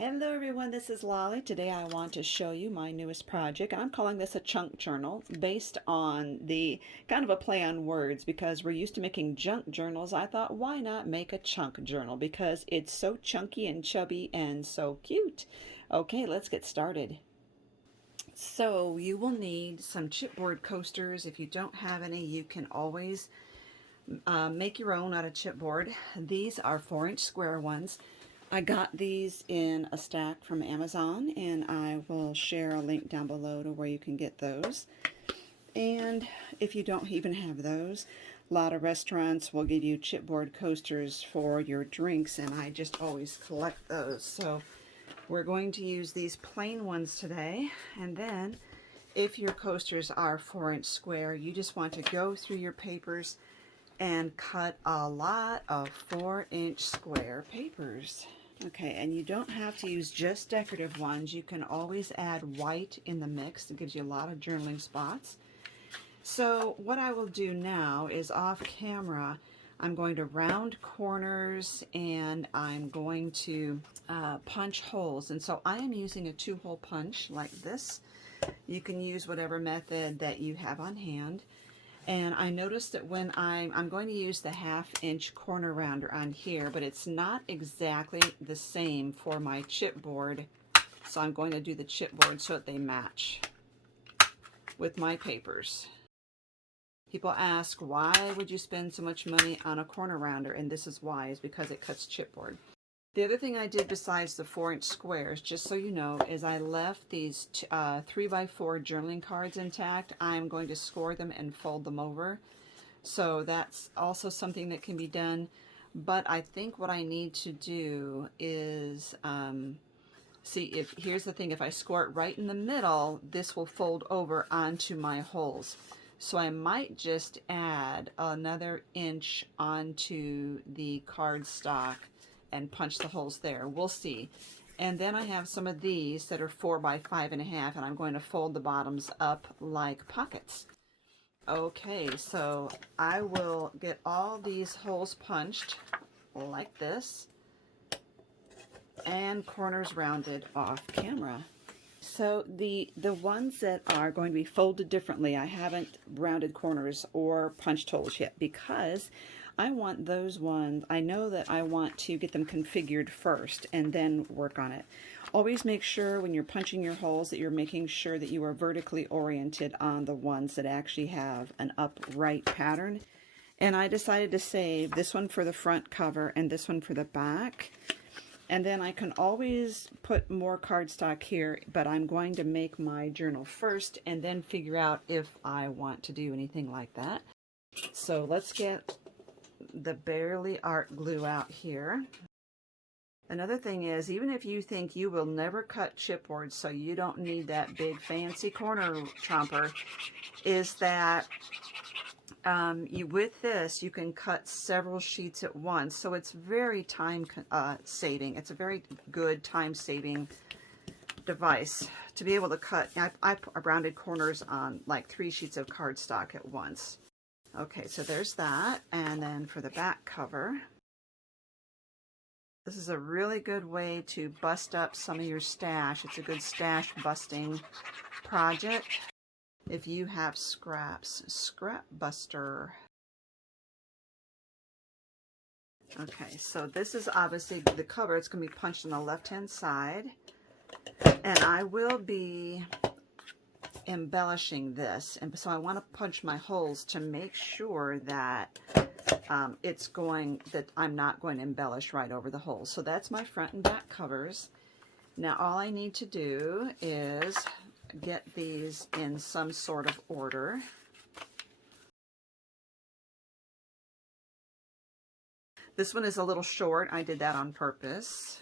Hello everyone, this is Lolly. Today I want to show you my newest project. I'm calling this a chunk journal based on the kind of a play on words because we're used to making junk journals. I thought why not make a chunk journal because it's so chunky and chubby and so cute. Okay, let's get started. So you will need some chipboard coasters. If you don't have any, you can always make your own out of chipboard. These are 4-inch square ones. I got these in a stack from Amazon, and I will share a link down below to where you can get those. And if you don't even have those, a lot of restaurants will give you chipboard coasters for your drinks, and I just always collect those. So we're going to use these plain ones today, and then if your coasters are 4-inch square, you just want to go through your papers and cut a lot of 4-inch square papers. Okay, and you don't have to use just decorative ones. You can always add white in the mix. It gives you a lot of journaling spots. So what I will do now is off camera, I'm going to round corners and I'm going to punch holes. And so I am using a 2-hole punch like this. You can use whatever method that you have on hand. And I noticed that when I'm going to use the 1/2-inch corner rounder on here, but it's not exactly the same for my chipboard. So I'm going to do the chipboard so that they match with my papers. People ask, why would you spend so much money on a corner rounder? And this is why, is because it cuts chipboard. The other thing I did besides the 4-inch squares, just so you know, is I left these 3x4 journaling cards intact. I'm going to score them and fold them over. So that's also something that can be done. But I think what I need to do is, here's the thing, if I score it right in the middle, this will fold over onto my holes. So I might just add another inch onto the cardstock and punch the holes there. We'll see. And then I have some of these that are 4 by 5.5, and I'm going to fold the bottoms up like pockets. Okay, so I will get all these holes punched like this and corners rounded off camera. So the ones that are going to be folded differently, I haven't rounded corners or punched holes yet because I want those ones, I know that I want to get them configured first and then work on it. Always make sure when you're punching your holes that you're making sure that you are vertically oriented on the ones that actually have an upright pattern. And I decided to save this one for the front cover and this one for the back. And then I can always put more cardstock here, but I'm going to make my journal first and then figure out if I want to do anything like that. So let's get the Barely Art glue out here. Another thing is, even if you think you will never cut chipboard, so you don't need that big fancy corner tromper, is that with this you can cut several sheets at once, so it's very time saving. It's a very good time saving device to be able to cut. I rounded corners on like 3 sheets of cardstock at once. Okay, so there's that. And then for the back cover, this is a really good way to bust up some of your stash. It's a good stash busting project. If you have scraps, scrap buster. Okay, so this is obviously the cover. It's going to be punched on the left-hand side. And I will be embellishing this, and so I want to punch my holes to make sure that I'm not going to embellish right over the holes. So that's my front and back covers. Now all I need to do is get these in some sort of order. This one is a little short. I did that on purpose.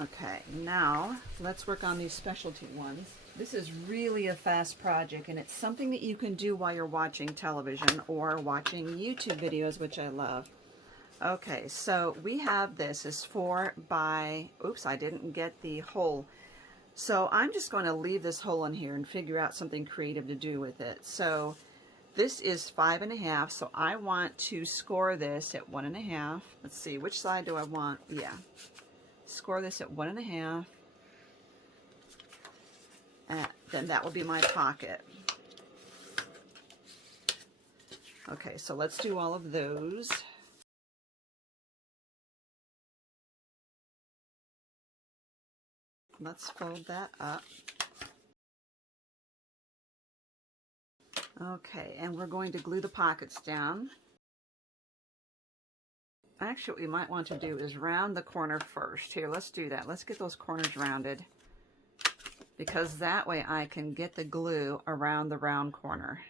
Okay, now let's work on these specialty ones. This is really a fast project, and it's something that you can do while you're watching television or watching YouTube videos, which I love. Okay, so we have this is 4 by, oops, I didn't get the hole. So I'm just going to leave this hole in here and figure out something creative to do with it. So This is 5.5, so I want to score this at 1.5. Let's see, which side do I want? Yeah. Score this at 1.5. And then that will be my pocket. Okay, so let's do all of those. Let's fold that up. Okay, and we're going to glue the pockets down. Actually, what we might want to do is round the corner first. Here, let's do that. Let's get those corners rounded, because that way I can get the glue around the round corner.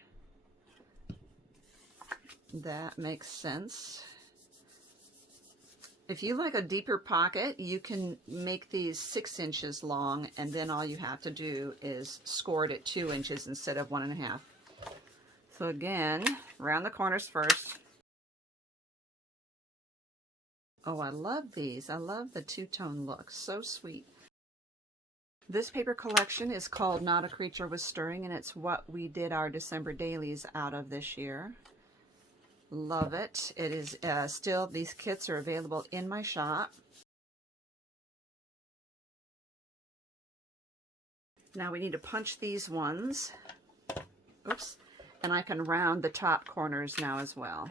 That makes sense. If you like a deeper pocket, you can make these 6 inches long, and then all you have to do is score it at 2 inches instead of 1.5. So again, round the corners first. Oh, I love these. I love the two-tone look. So sweet. This paper collection is called Not a Creature Was Stirring, and it's what we did our December dailies out of this year. Love it. It is still, these kits are available in my shop. Now we need to punch these ones. Oops. And I can round the top corners now as well.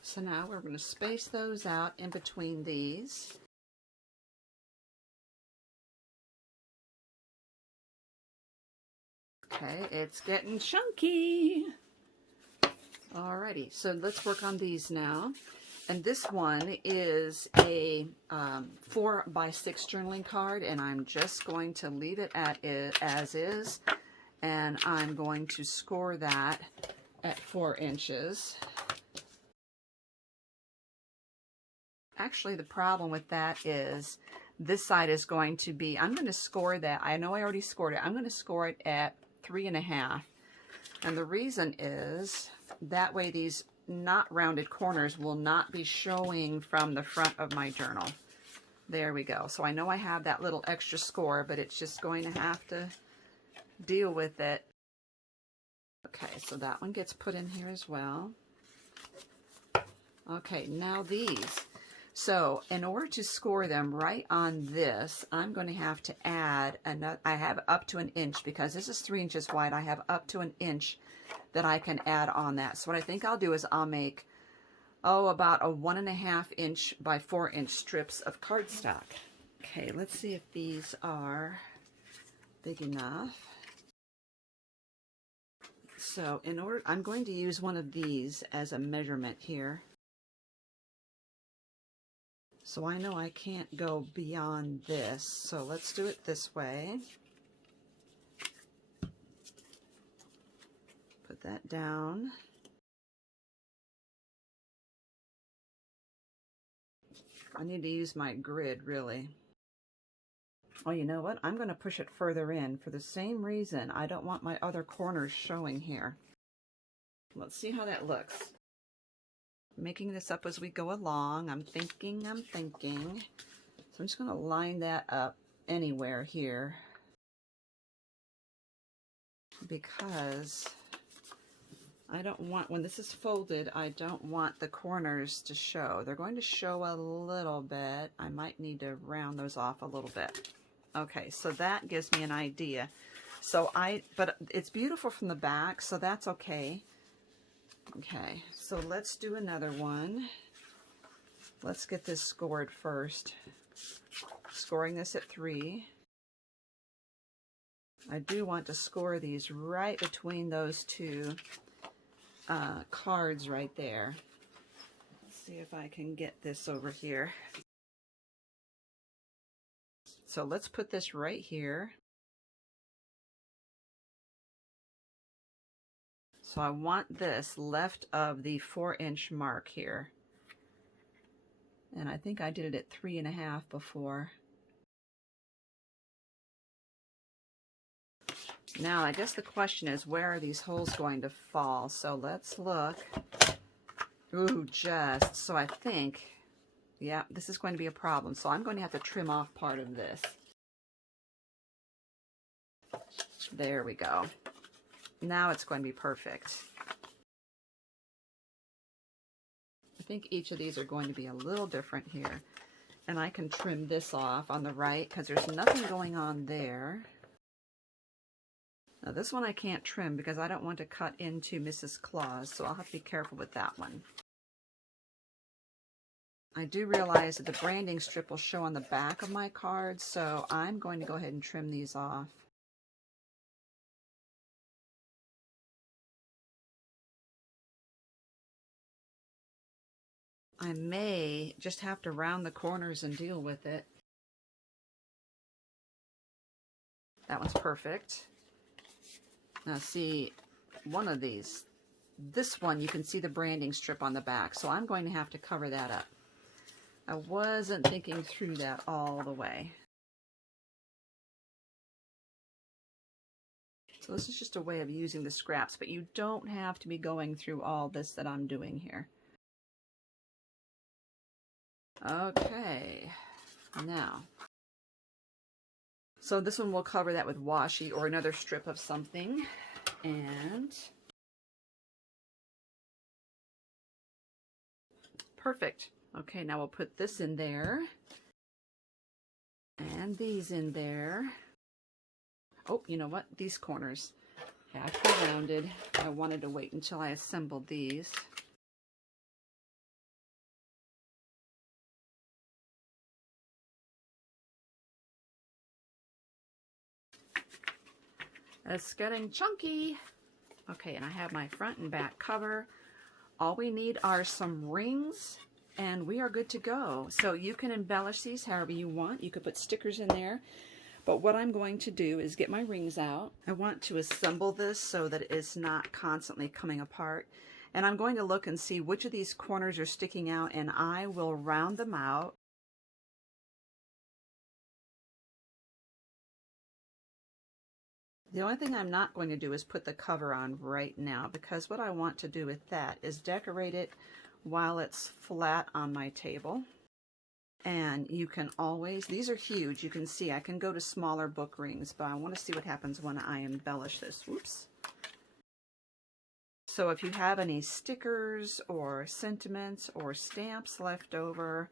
So now we're going to space those out in between these. Okay, it's getting chunky. Alrighty, so let's work on these now. And this one is a 4x6 journaling card, and I'm just going to leave it as is, and I'm going to score that at 4 inches. Actually, the problem with that is this side is going to be, I'm going to score that. I know I already scored it. I'm going to score it at 3.5. And the reason is that way these not rounded corners will not be showing from the front of my journal. There we go. So I know I have that little extra score, but it's just going to have to deal with it. Okay, so that one gets put in here as well. Okay, now these. So in order to score them right on this, I'm going to have to add another. I have up to 1 inch, because this is 3 inches wide. I have up to 1 inch that I can add on that. So what I think I'll do is I'll make, about a 1.5 inch by 4 inch strips of cardstock. Okay, let's see if these are big enough. So in order, I'm going to use one of these as a measurement here. So I know I can't go beyond this, so let's do it this way. Put that down. I need to use my grid, really. Oh, you know what? I'm going to push it further in for the same reason. I don't want my other corners showing here. Let's see how that looks. Making this up as we go along. I'm thinking. So I'm just going to line that up anywhere here, because I don't want, when this is folded, I don't want the corners to show. They're going to show a little bit. I might need to round those off a little bit. Okay, so that gives me an idea. So but it's beautiful from the back, so that's okay. Okay, so let's do another one. Let's get this scored first. Scoring this at 3. I do want to score these right between those two cards right there. Let's see if I can get this over here. So let's put this right here. So I want this left of the 4 inch mark here. And I think I did it at 3.5 before. Now I guess the question is, where are these holes going to fall? So let's look. Ooh, just. So I think, yeah, this is going to be a problem. So I'm going to have to trim off part of this. There we go. Now it's going to be perfect. I think each of these are going to be a little different here. And I can trim this off on the right because there's nothing going on there. Now this one I can't trim because I don't want to cut into Mrs. Claus, so I'll have to be careful with that one. I do realize that the branding strip will show on the back of my card, so I'm going to go ahead and trim these off. I may just have to round the corners and deal with it. That one's perfect. Now see, one of these, this one, you can see the branding strip on the back, so I'm going to have to cover that up. I wasn't thinking through that all the way. So this is just a way of using the scraps, but you don't have to be going through all this that I'm doing here. Okay, now, so this one will cover that with washi or another strip of something, and perfect. Okay, now we'll put this in there, and these in there. Oh, you know what? These corners have to be rounded. I wanted to wait until I assembled these. It's getting chunky. Okay, and I have my front and back cover. All we need are some rings, and we are good to go. So you can embellish these however you want. You could put stickers in there. But what I'm going to do is get my rings out. I want to assemble this so that it's not constantly coming apart. And I'm going to look and see which of these corners are sticking out, and I will round them out. The only thing I'm not going to do is put the cover on right now, because what I want to do with that is decorate it while it's flat on my table. And you can always, these are huge, you can see I can go to smaller book rings, but I want to see what happens when I embellish this. Whoops. So if you have any stickers or sentiments or stamps left over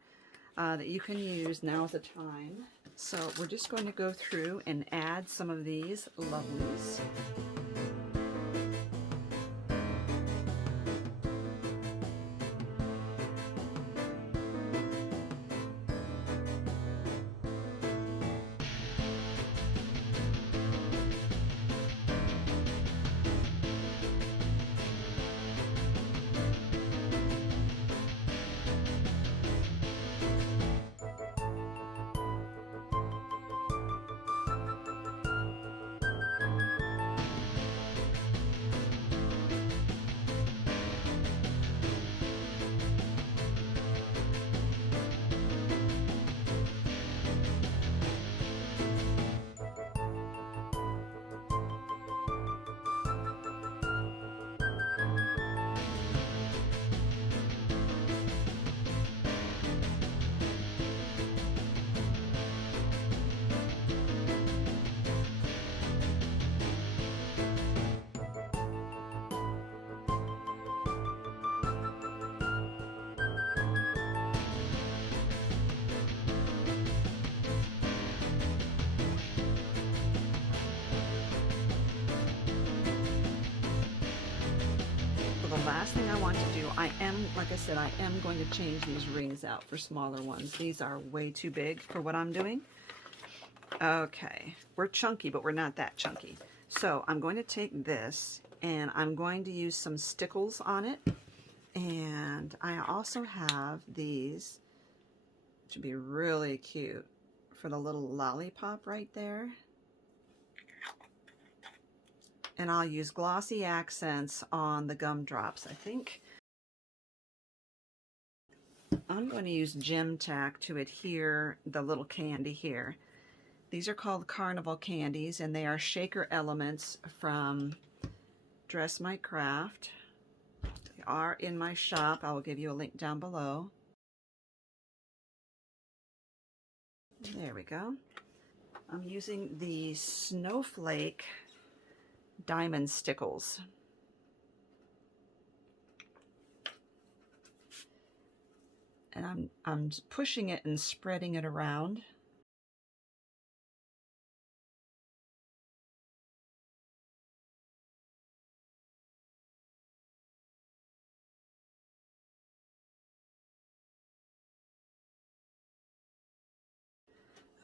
that you can use, now's the time. So we're just going to go through and add some of these lovelies. The last thing I want to do, like I said, I am going to change these rings out for smaller ones. These are way too big for what I'm doing. Okay, we're chunky, but we're not that chunky. So I'm going to take this and I'm going to use some stickles on it. And I also have these, which would be really cute for the little lollipop right there. And I'll use glossy accents on the gumdrops. I think I'm going to use gem tack to adhere the little candy here. These are called carnival candies, and they are shaker elements from Dress My Craft. They are in my shop. I will give you a link down below. There we go. I'm using the Snowflake Diamond Stickles. And I'm pushing it and spreading it around.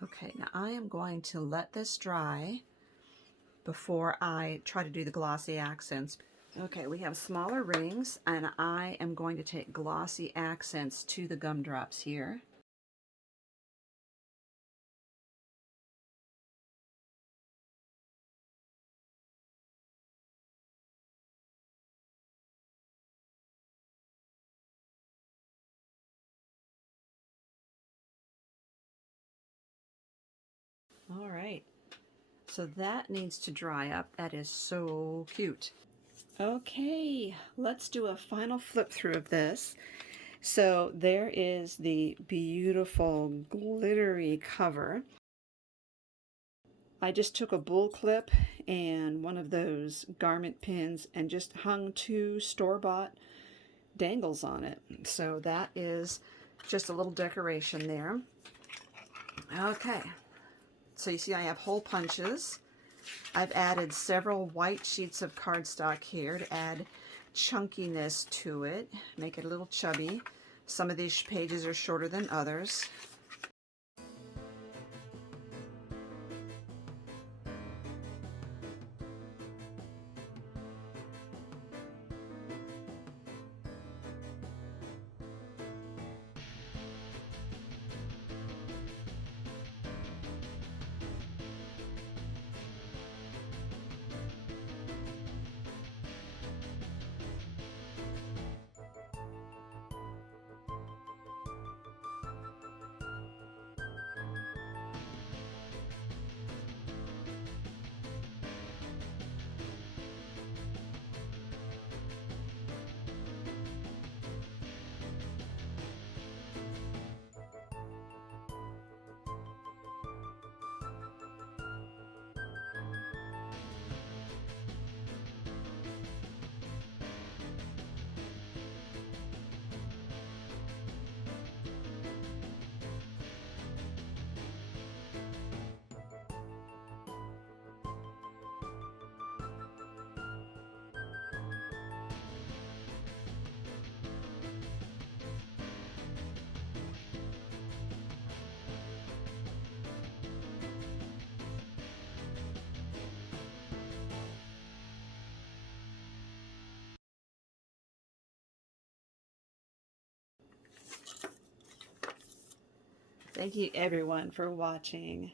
Okay, now I am going to let this dry before I try to do the glossy accents. Okay, we have smaller rings, and I am going to take glossy accents to the gumdrops here. All right, so that needs to dry up. That is so cute. Okay, let's do a final flip through of this. So there is the beautiful glittery cover. I just took a bull clip and one of those garment pins and just hung 2 store-bought dangles on it. So that is just a little decoration there. Okay, so you see I have hole punches. I've added several white sheets of cardstock here to add chunkiness to it, make it a little chubby. Some of these pages are shorter than others. Thank you everyone for watching.